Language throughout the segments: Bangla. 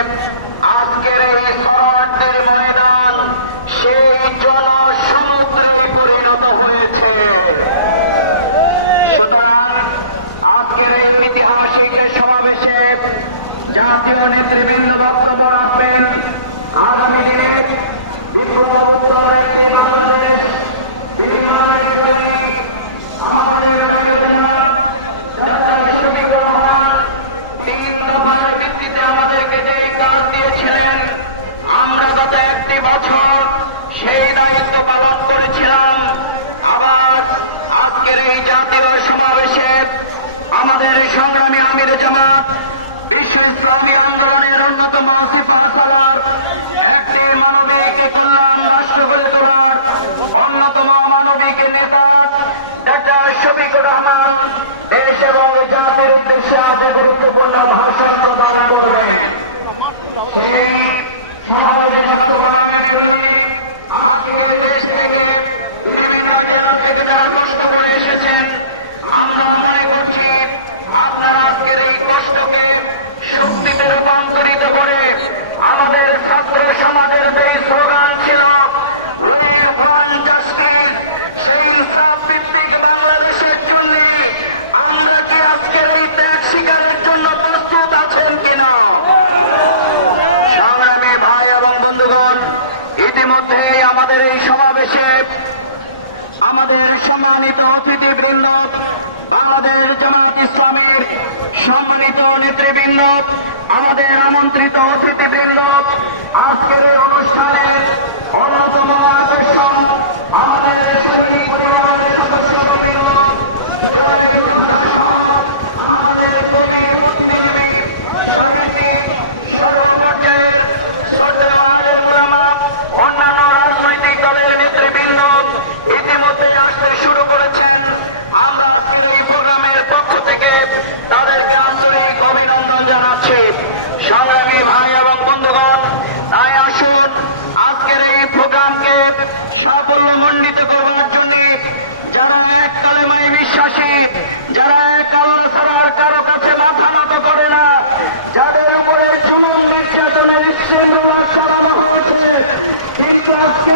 আজকের এই সরাটের ময়দান সেই জনসমুদ্রে পরিণত হয়েছে। সুতরাং আজকের এই ঐতিহাসিক সমাবেশে জাতীয় নেতৃবৃন্দ বক্তব্য রাখবেন। আগামী দিনে বিপ্লবোত্তর বাংলাদেশ আমাদেরকে যে কাজ দিয়েছিলেন, আমরা গত একটি বছর সেই দায়িত্ব পালন করেছিলাম। আবার আজকের এই জাতীয় সমাবেশে আমাদের সংগ্রামী আমির জামাত বিশ্ব ইসলামী আন্দোলনের অন্যতম সিপাহসালার একটি মানবিক কল্যাণ রাষ্ট্র গড়ে তোলার অন্যতম মানবিক নেতা ডাক্তার শফিকুর রহমান দেশ এবং জাতির উদ্দেশ্যে আজ গুরুত্বপূর্ণ ভাষণ প্রদান করবেন। সেই সমাবেশ আজকে দেশ থেকে বিভিন্ন জেলা থেকে যারা কষ্ট করে এসেছেন, আমরা মনে করছি আপনারা আজকের এই কষ্টকে শক্তিতে রূপান্তরিত করে আমাদের ছাত্র সমাজের যে স্লোগান ছিল সেই ইসলামভিত্তিক বাংলাদেশের জন্য আমরা কি আজকের এই ত্যাগ শিকারের জন্য প্রস্তুত আছেন কিনা? সংগ্রামী ভাই এবং বন্ধুগণ, ইতিমধ্যে আমাদের এই সমাবেশে আমাদের সম্মানিত অতিথিবৃন্দ, বাংলাদেশ জামাত ইসলামের সম্মানিত নেতৃবৃন্দ, আমাদের আমন্ত্রিত অতিথিবৃন্দ, আজকের এই অনুষ্ঠানের অন্যতম আকর্ষণ আমাদের শহীদ পরিবারের সদস্যবৃন্দ, আমাদের কবির মুক্তিজীবী সর্বপর্যায়ের অন্যান্য রাজনৈতিক দলের নেতৃবৃন্দ ইতিমধ্যে আসতে শুরু করেছেন। আমরা আজকের এই প্রোগ্রামের পক্ষ থেকে তাদেরকে আন্তরিক অভিনন্দন জানাচ্ছি। সংগ্রামী ভাই এবং বন্ধুগণ, তাই আসুন আজকের এই প্রোগ্রামকে সাফল্যমণ্ডিত করবার জন্য যারা এক কালেমায় বিশ্বাসী, যারা এক আল্লাহ ছাড়ার কারো কাছে মাথা নত করে না, যাদের উপরে জুলুম নির্যাতনের শৃঙ্খলা চালানো হয়েছে, কিন্তু আজকে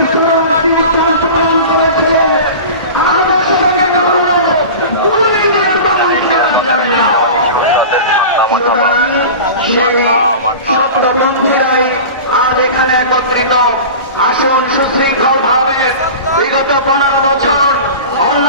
সেই সত্যপন্থীরাই আজ এখানে একত্রিত। আসুন সুশৃঙ্খল ভাবে বিগত 15